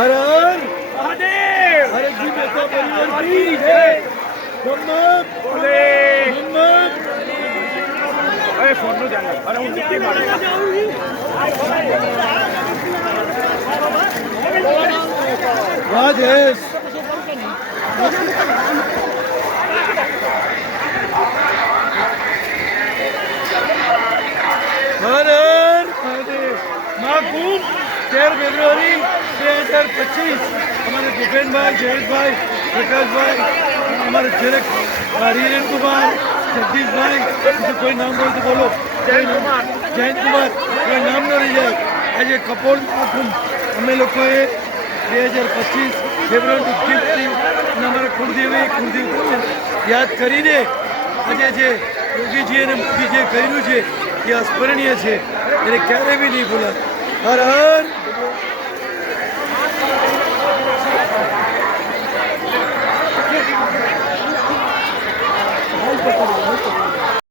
હર હર મહાદેવ. હરજી મહેતા પરિવાર કી જય. મોહમ્મદ બોલે. મોહમ્મદ અરે ફોનનું ધ્યાન રાખ. અરે હું જુઠ્ઠી મારું. રાજેશ હર હર મહાદેવ. મહાકુંભ 13 ફેબ્રુઆરી 2025 અમારે ભૂપેનભાઈ, જયેશભાઈ, પ્રકાશભાઈ, અમારે ઝેરક હિરેનકુમાર, જગદીશભાઈ, બીજું કોઈ નામ હોય તો બોલો. જયંતકુમાર. જયંતકુમાર, કોઈ નામ ન રહી જાય. આજે કપોળ મહાકુંભ અમે લોકોએ 2025 ફેબ્રુઆરી 15 અને અમારા કુળદેવી કુળદેવ યાદ કરીને આજે જે યોગીજી અને મોદીજીએ કર્યું છે એ અસ્મરણીય છે એને ક્યારે બી નહીં ભૂલાય. હર હર